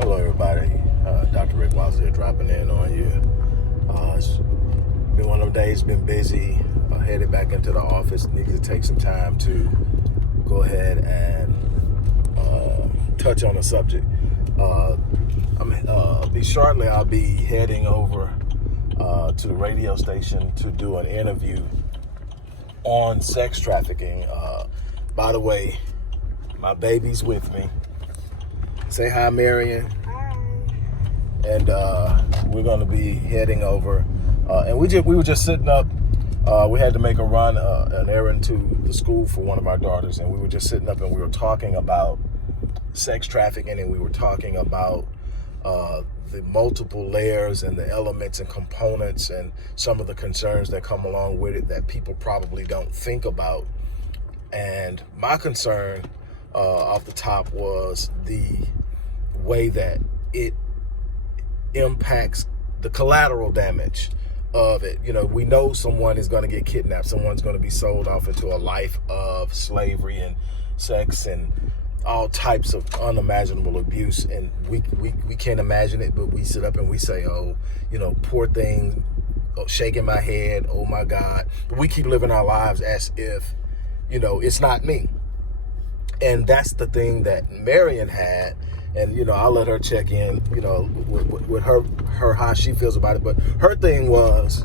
Hello, everybody. Dr. Rick Wallace here, dropping in on you. It's been one of them days, been busy. Headed back into the office. Need to take some time to go ahead and touch on the subject. Shortly, I'll be heading over to the radio station to do an interview on sex trafficking. By the way, my baby's with me. Say hi, Marion. Hi. And we're going to be heading over. And we were just sitting up. We had to make a run, an errand to the school for one of our daughters. And we were just sitting up and we were talking about sex trafficking. And we were talking about the multiple layers and the elements and components and some of the concerns that come along with it that people probably don't think about. And my concern off the top was the way that it impacts the collateral damage of it. You know, we know someone is going to get kidnapped. Someone's going to be sold off into a life of slavery and sex and all types of unimaginable abuse. And we can't imagine it, but we sit up and we say, oh, you know, poor thing, shaking my head, oh my God. But we keep living our lives as if, you know, it's not me. And that's the thing that Marion had. And, you know, I'll let her check in, you know, with her how she feels about it. But her thing was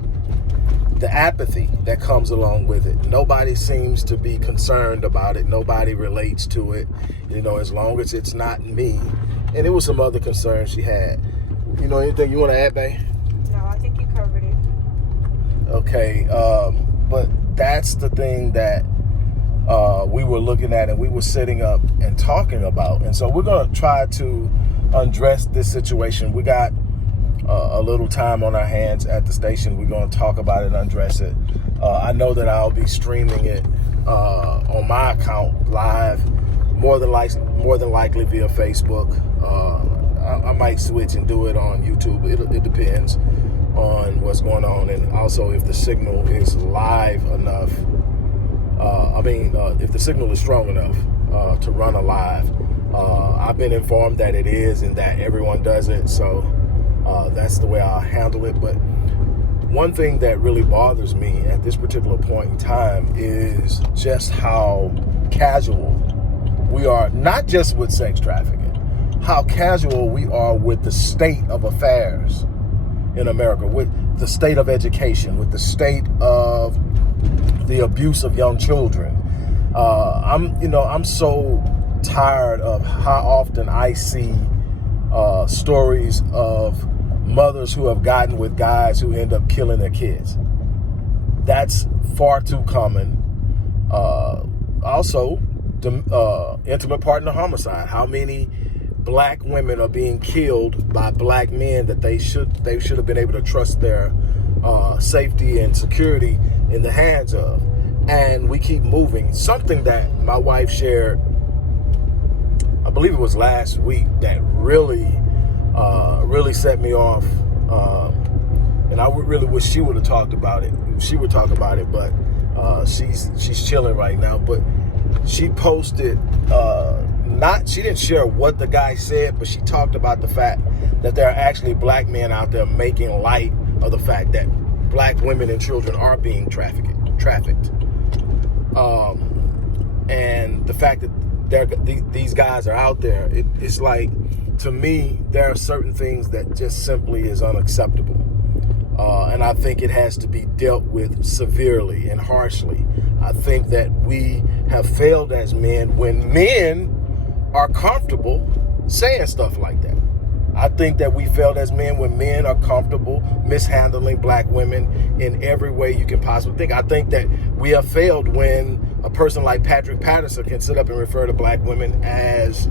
the apathy that comes along with it. Nobody seems to be concerned about it. Nobody relates to it, you know, as long as it's not me. And it was some other concerns she had. You know, anything you want to add, babe? No, I think you covered it. Okay. But that's the thing that we were looking at and we were sitting up and talking about. And so we're going to try to undress this situation. We got a little time on our hands at the station. We're going to talk about it, undress it. I know that I'll be streaming it on my account live, more than likely via Facebook. I might switch and do it on YouTube. It depends on what's going on, and also if the signal is live enough. If the signal is strong enough to run a live. I've been informed that it is and that everyone does it, so that's the way I'll handle it. But one thing that really bothers me at this particular point in time is just how casual we are, not just with sex trafficking, how casual we are with the state of affairs in America, with the state of education, with the state of the abuse of young children. I'm so tired of how often I see stories of mothers who have gotten with guys who end up killing their kids. That's far too common. Also, intimate partner homicide. How many black women are being killed by black men that they should have been able to trust their safety and security in the hands of? And we keep moving. Something that my wife shared, I believe it was last week, that really set me off. And I really wish she would have talked about it. She would talk about it, but she's chilling right now. But she posted, she didn't share what the guy said, but she talked about the fact that there are actually black men out there making light of the fact that black women and children are being trafficked. And the fact that these guys are out there, it's like, to me, there are certain things that just simply is unacceptable. And I think it has to be dealt with severely and harshly. I think that we have failed as men when men are comfortable saying stuff like that. I think that we failed as men when men are comfortable mishandling black women in every way you can possibly think. I think that we have failed when a person like Patrick Patterson can sit up and refer to black women as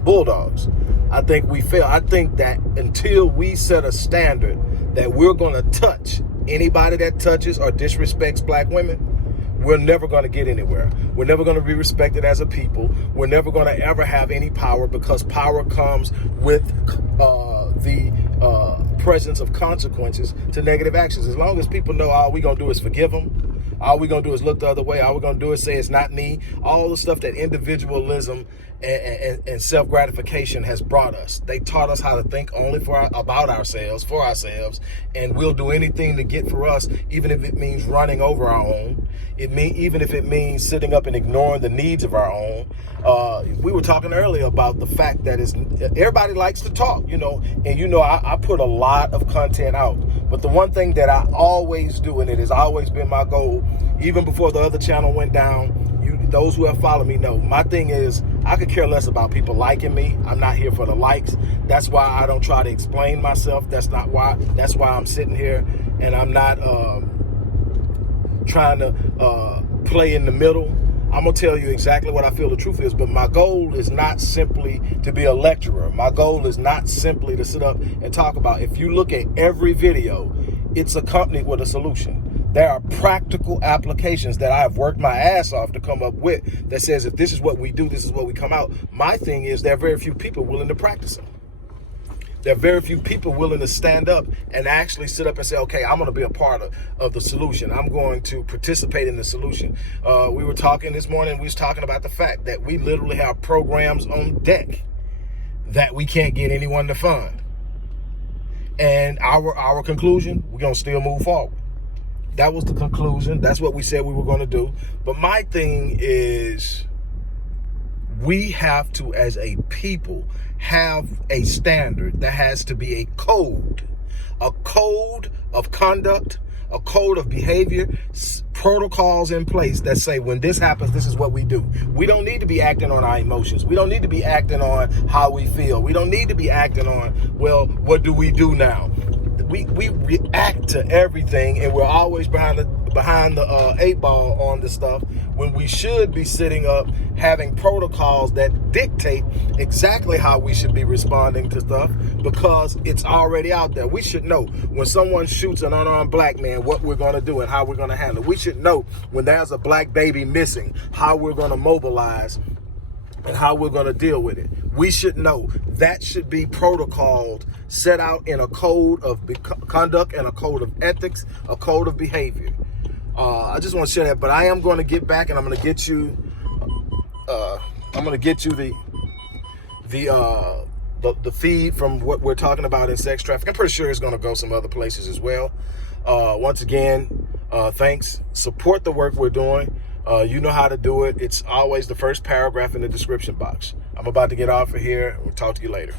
bulldogs. I think we fail. I think that until we set a standard that we're going to touch anybody that touches or disrespects black women, we're never going to get anywhere. We're never going to be respected as a people. We're never going to ever have any power, because power comes with the presence of consequences to negative actions. As long as people know all we're going to do is forgive them, all we're going to do is look the other way, all we're going to do is say it's not me, all the stuff that individualism and self-gratification has brought us. They taught us how to think only about ourselves, for ourselves, and we'll do anything to get for us, even if it means running over our own. Even if it means sitting up and ignoring the needs of our own. We were talking earlier about the fact that everybody likes to talk, and I put a lot of content out. But the one thing that I always do, and it has always been my goal, even before the other channel went down, those who have followed me know, my thing is I could care less about people liking me. I'm not here for the likes. That's why I don't try to explain myself. That's why I'm sitting here, and I'm not trying to play in the middle. I'm going to tell you exactly what I feel the truth is, but my goal is not simply to be a lecturer. My goal is not simply to sit up and talk about. If you look at every video, it's accompanied with a solution. There are practical applications that I've worked my ass off to come up with that says, if this is what we do, this is what we come out. My thing is there are very few people willing to practice them. There are very few people willing to stand up and actually sit up and say, okay, I'm going to be a part of the solution. I'm going to participate in the solution. We were talking this morning, we was talking about the fact that we literally have programs on deck that we can't get anyone to fund. And our conclusion, we're going to still move forward. That was the conclusion. That's what we said we were going to do. But my thing is, we have to, as a people, have a standard. That has to be a code of conduct, a code of behavior, protocols in place that say when this happens, this is what we do. We don't need to be acting on our emotions. We don't need to be acting on how we feel. We don't need to be acting on, well, what do we do now? We react to everything, and we're always behind the 8 ball on this stuff, when we should be sitting up having protocols that dictate exactly how we should be responding to stuff, because it's already out there. We should know when someone shoots an unarmed black man, what we're going to do and how we're going to handle it. We should know when there's a black baby missing, how we're going to mobilize and how we're going to deal with it. We should know. That should be protocols set out in a code of conduct and a code of ethics, a code of behavior. I just want to share that, but I am going to get back, and I'm going to get you. I'm going to get you the feed from what we're talking about in sex trafficking. I'm pretty sure it's going to go some other places as well. Once again, thanks. Support the work we're doing. You know how to do it. It's always the first paragraph in the description box. I'm about to get off of here. We'll talk to you later.